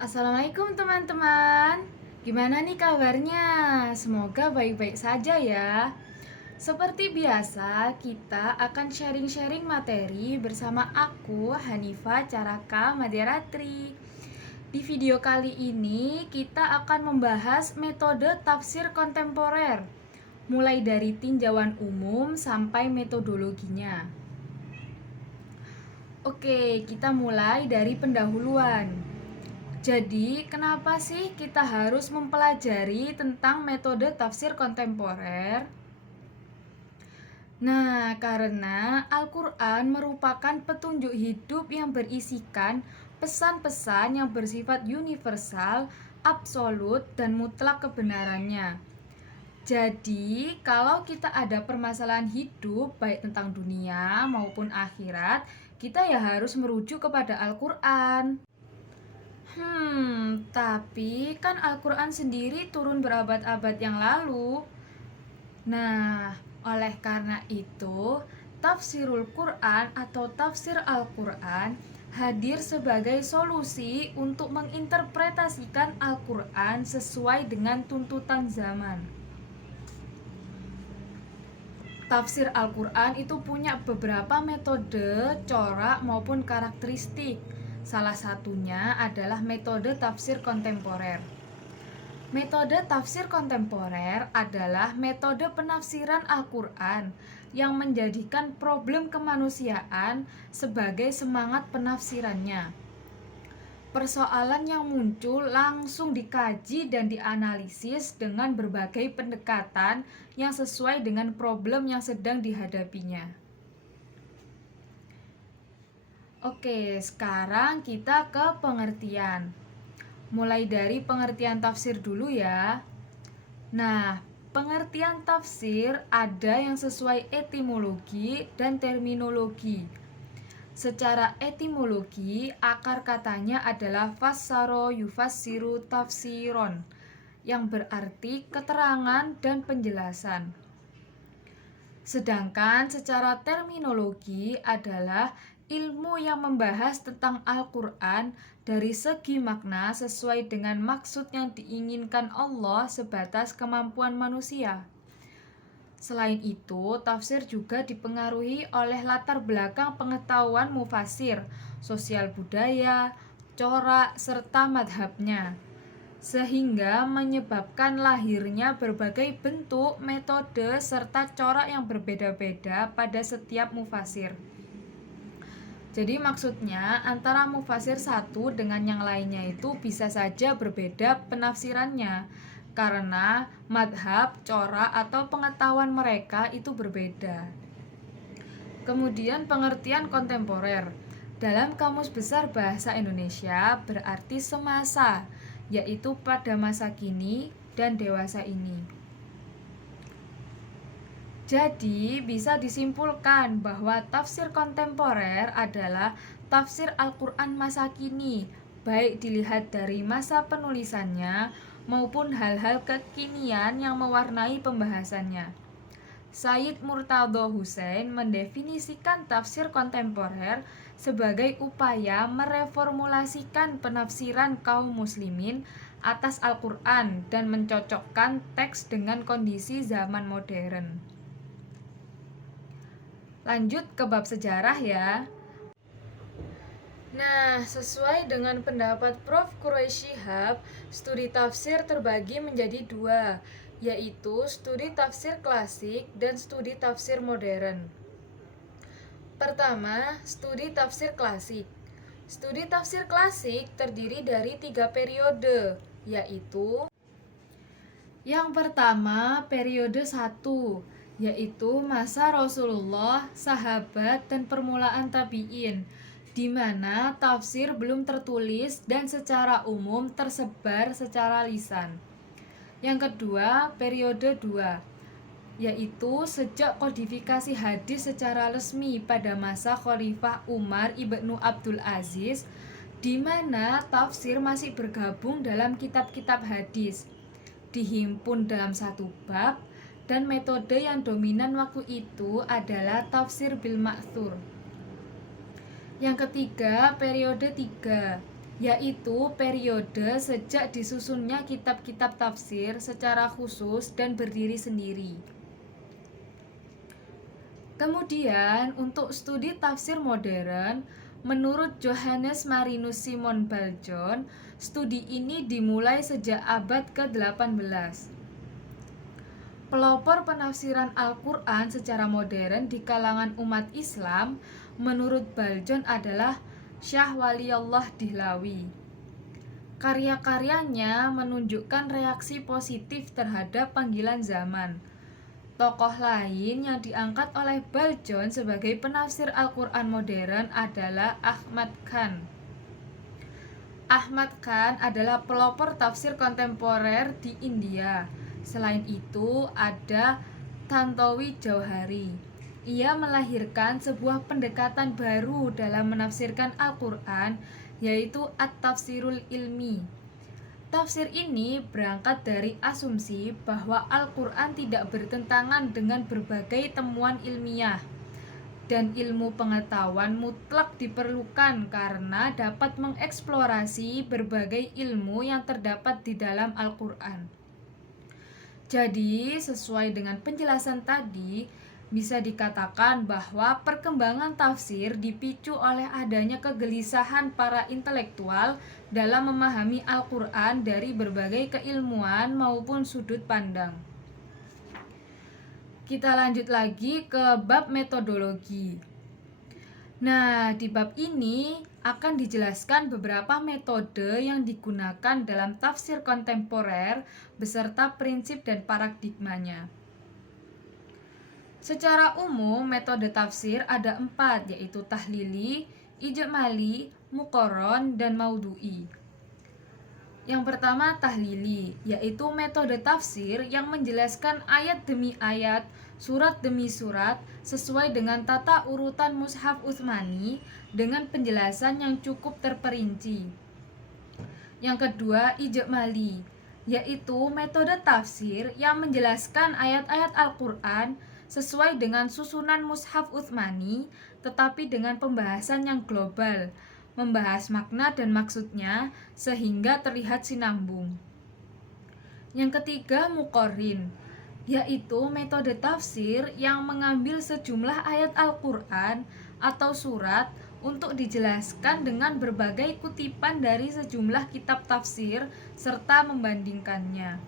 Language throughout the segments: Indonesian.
Assalamualaikum teman-teman. Gimana nih kabarnya? Semoga baik-baik saja ya. Seperti biasa, kita akan sharing-sharing materi bersama aku, Hanifa Caraka Madyaratri. Di video kali ini, kita akan membahas metode tafsir kontemporer, mulai dari tinjauan umum sampai metodologinya. Oke, kita mulai dari pendahuluan. Jadi, kenapa sih kita harus mempelajari tentang metode tafsir kontemporer? Nah, karena Al-Quran merupakan petunjuk hidup yang berisikan pesan-pesan yang bersifat universal, absolut, dan mutlak kebenarannya. Jadi, kalau kita ada permasalahan hidup, baik tentang dunia maupun akhirat, kita ya harus merujuk kepada Al-Quran. Tapi kan Al-Quran sendiri turun berabad-abad yang lalu. Nah, oleh karena itu, tafsirul Quran atau tafsir Al-Quran hadir sebagai solusi untuk menginterpretasikan Al-Quran sesuai dengan tuntutan zaman. Tafsir Al-Quran itu punya beberapa metode, corak maupun karakteristik. Salah satunya adalah metode tafsir kontemporer. Metode tafsir kontemporer adalah metode penafsiran Al-Quran yang menjadikan problem kemanusiaan sebagai semangat penafsirannya. Persoalan yang muncul langsung dikaji dan dianalisis dengan berbagai pendekatan yang sesuai dengan problem yang sedang dihadapinya. Oke, sekarang kita ke pengertian. Mulai dari pengertian tafsir dulu ya. Nah, pengertian tafsir ada yang sesuai etimologi dan terminologi. Secara etimologi, akar katanya adalah fassaro yufassiru tafsiron, yang berarti keterangan dan penjelasan. Sedangkan secara terminologi adalah ilmu yang membahas tentang Al-Quran dari segi makna sesuai dengan maksud yang diinginkan Allah sebatas kemampuan manusia. Selain itu, tafsir juga dipengaruhi oleh latar belakang pengetahuan mufasir, sosial budaya, corak, serta madhabnya, sehingga menyebabkan lahirnya berbagai bentuk, metode, serta corak yang berbeda-beda pada setiap mufasir. Jadi maksudnya antara mufasir satu dengan yang lainnya itu bisa saja berbeda penafsirannya karena madhab, corak, atau pengetahuan mereka itu berbeda. Kemudian pengertian kontemporer. Dalam Kamus Besar Bahasa Indonesia berarti semasa, yaitu pada masa kini dan dewasa ini. Jadi, bisa disimpulkan bahwa tafsir kontemporer adalah tafsir Al-Quran masa kini, baik dilihat dari masa penulisannya maupun hal-hal kekinian yang mewarnai pembahasannya. Sayyid Murtadho Husain mendefinisikan tafsir kontemporer sebagai upaya mereformulasikan penafsiran kaum muslimin atas Al-Quran dan mencocokkan teks dengan kondisi zaman modern. Lanjut ke bab sejarah ya. Nah, sesuai dengan pendapat Prof. Quraisy Shihab, studi tafsir terbagi menjadi dua, yaitu studi tafsir klasik dan studi tafsir modern. Pertama, studi tafsir klasik. Studi tafsir klasik terdiri dari 3 periode, yaitu yang pertama, periode 1, yaitu masa Rasulullah, sahabat, dan permulaan tabi'in, di mana tafsir belum tertulis dan secara umum tersebar secara lisan. Yang kedua, periode 2, yaitu sejak kodifikasi hadis secara resmi pada masa Khalifah Umar ibnu Abdul Aziz, di mana tafsir masih bergabung dalam kitab-kitab hadis, dihimpun dalam satu bab, dan metode yang dominan waktu itu adalah tafsir bil ma'thur. Yang ketiga, periode 3, yaitu periode sejak disusunnya kitab-kitab tafsir secara khusus dan berdiri sendiri. Kemudian, untuk studi tafsir modern, menurut Johannes Marinus Simon Baldjon, studi ini dimulai sejak abad ke-18. Pelopor penafsiran Al-Quran secara modern di kalangan umat Islam menurut Baldjon adalah Syah Waliullah Dihlawi. Karya-karyanya menunjukkan reaksi positif terhadap panggilan zaman. Tokoh lain yang diangkat oleh Baldjon sebagai penafsir Al-Quran modern adalah Ahmad Khan. Ahmad Khan adalah pelopor tafsir kontemporer di India. Selain itu, ada Tantowi Jauhari. Ia melahirkan sebuah pendekatan baru dalam menafsirkan Al-Quran, yaitu At-Tafsirul Ilmi. Tafsir ini berangkat dari asumsi bahwa Al-Quran tidak bertentangan dengan berbagai temuan ilmiah, dan ilmu pengetahuan mutlak diperlukan karena dapat mengeksplorasi berbagai ilmu yang terdapat di dalam Al-Quran. Jadi, sesuai dengan penjelasan tadi, bisa dikatakan bahwa perkembangan tafsir dipicu oleh adanya kegelisahan para intelektual dalam memahami Al-Quran dari berbagai keilmuan maupun sudut pandang. Kita lanjut lagi ke bab metodologi. Nah, di bab ini akan dijelaskan beberapa metode yang digunakan dalam tafsir kontemporer beserta prinsip dan paradigmanya. Secara umum, metode tafsir ada 4, yaitu tahlili, ijmali, muqarron, dan maudhu'i. Yang pertama, tahlili, yaitu metode tafsir yang menjelaskan ayat demi ayat, surat demi surat, sesuai dengan tata urutan mushaf Utsmani dengan penjelasan yang cukup terperinci. Yang kedua, ijmali, yaitu metode tafsir yang menjelaskan ayat-ayat Al-Quran sesuai dengan susunan mushaf Utsmani, tetapi dengan pembahasan yang global, membahas makna dan maksudnya sehingga terlihat sinambung. Yang ketiga, muqarrin, yaitu metode tafsir yang mengambil sejumlah ayat Al-Quran atau surat untuk dijelaskan dengan berbagai kutipan dari sejumlah kitab tafsir serta membandingkannya.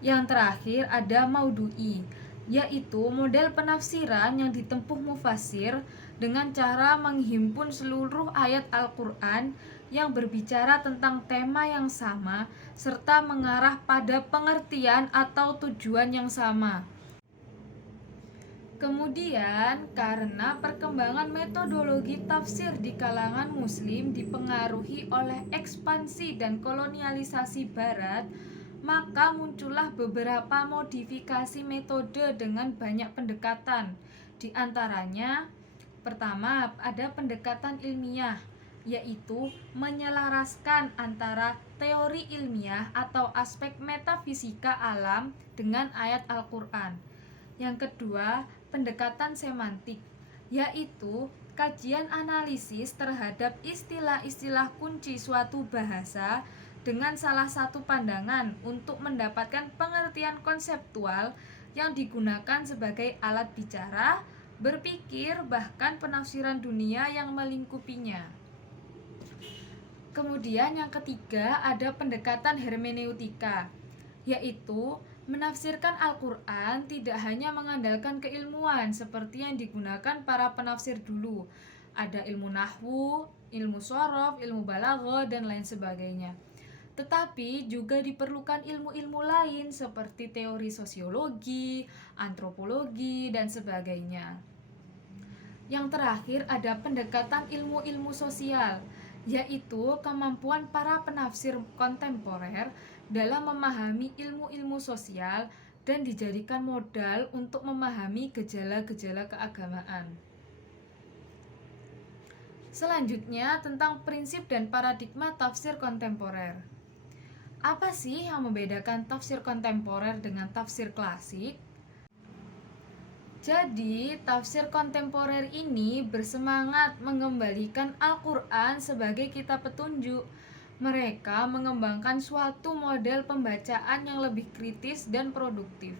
Yang terakhir ada maudhu'i, yaitu model penafsiran yang ditempuh mufassir dengan cara menghimpun seluruh ayat Al-Quran yang berbicara tentang tema yang sama serta mengarah pada pengertian atau tujuan yang sama. Kemudian, karena perkembangan metodologi tafsir di kalangan muslim dipengaruhi oleh ekspansi dan kolonialisasi barat, maka muncullah beberapa modifikasi metode dengan banyak pendekatan. Di antaranya, pertama, ada pendekatan ilmiah, yaitu menyelaraskan antara teori ilmiah atau aspek metafisika alam dengan ayat Al-Quran. Yang kedua, pendekatan semantik, yaitu kajian analisis terhadap istilah-istilah kunci suatu bahasa dengan salah satu pandangan untuk mendapatkan pengertian konseptual yang digunakan sebagai alat bicara, berpikir, bahkan penafsiran dunia yang melingkupinya. Kemudian yang ketiga ada pendekatan hermeneutika, yaitu menafsirkan Al-Quran tidak hanya mengandalkan keilmuan seperti yang digunakan para penafsir dulu. Ada ilmu nahwu, ilmu shorof, ilmu balaghah, dan lain sebagainya. Tetapi juga diperlukan ilmu-ilmu lain seperti teori sosiologi, antropologi, dan sebagainya. Yang terakhir ada pendekatan ilmu-ilmu sosial, yaitu kemampuan para penafsir kontemporer dalam memahami ilmu-ilmu sosial dan dijadikan modal untuk memahami gejala-gejala keagamaan. Selanjutnya tentang prinsip dan paradigma tafsir kontemporer. Apa sih yang membedakan tafsir kontemporer dengan tafsir klasik? Jadi, tafsir kontemporer ini bersemangat mengembalikan Al-Quran sebagai kitab petunjuk. Mereka mengembangkan suatu model pembacaan yang lebih kritis dan produktif.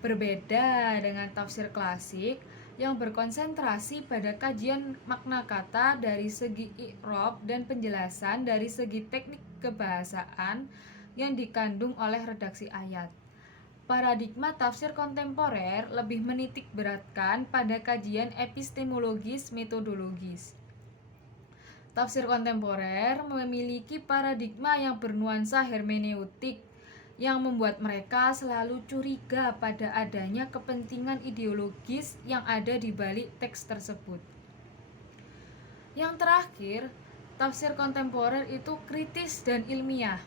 Berbeda dengan tafsir klasik yang berkonsentrasi pada kajian makna kata dari segi i'rab dan penjelasan dari segi teknik kebahasaan yang dikandung oleh redaksi ayat. Paradigma tafsir kontemporer lebih menitik beratkan pada kajian epistemologis metodologis. Tafsir kontemporer memiliki paradigma yang bernuansa hermeneutik yang membuat mereka selalu curiga pada adanya kepentingan ideologis yang ada di balik teks tersebut. Yang terakhir, tafsir kontemporer itu kritis dan ilmiah.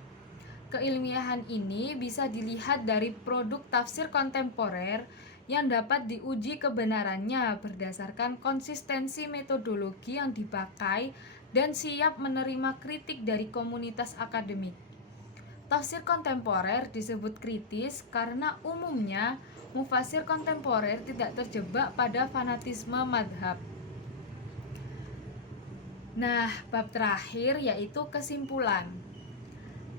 Keilmiahan ini bisa dilihat dari produk tafsir kontemporer yang dapat diuji kebenarannya berdasarkan konsistensi metodologi yang dipakai dan siap menerima kritik dari komunitas akademik. Tafsir kontemporer disebut kritis karena umumnya mufasir kontemporer tidak terjebak pada fanatisme madhab. Nah, bab terakhir yaitu kesimpulan.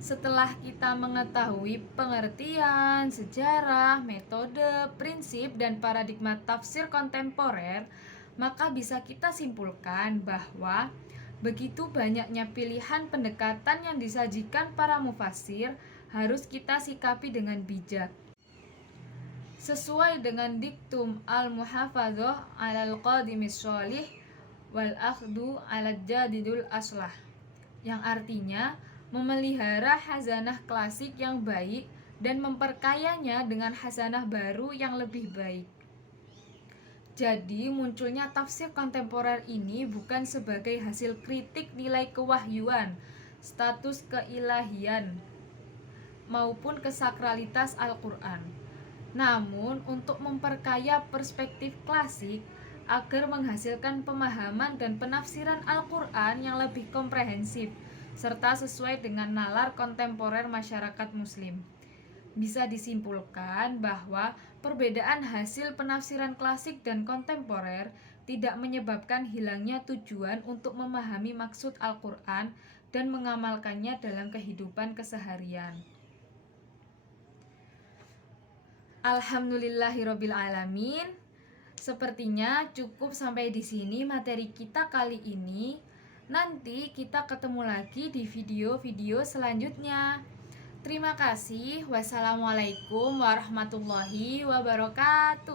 Setelah kita mengetahui pengertian, sejarah, metode, prinsip, dan paradigma tafsir kontemporer, maka bisa kita simpulkan bahwa begitu banyaknya pilihan pendekatan yang disajikan para mufasir harus kita sikapi dengan bijak. Sesuai dengan diktum al-muhafadzah alal qadimis sholih wal akhdu alal jadidul aslah, yang artinya memelihara hazanah klasik yang baik dan memperkayanya dengan hazanah baru yang lebih baik. Jadi munculnya tafsir kontemporer ini bukan sebagai hasil kritik nilai kewahyuan, status keilahian, maupun kesakralitas Al-Quran, namun untuk memperkaya perspektif klasik agar menghasilkan pemahaman dan penafsiran Al-Quran yang lebih komprehensif serta sesuai dengan nalar kontemporer masyarakat muslim. Bisa disimpulkan bahwa perbedaan hasil penafsiran klasik dan kontemporer tidak menyebabkan hilangnya tujuan untuk memahami maksud Al-Quran dan mengamalkannya dalam kehidupan keseharian. Alhamdulillahirabbil alamin. Sepertinya cukup sampai di sini materi kita kali ini. Nanti kita ketemu lagi di video-video selanjutnya. Terima kasih. Wassalamualaikum warahmatullahi wabarakatuh.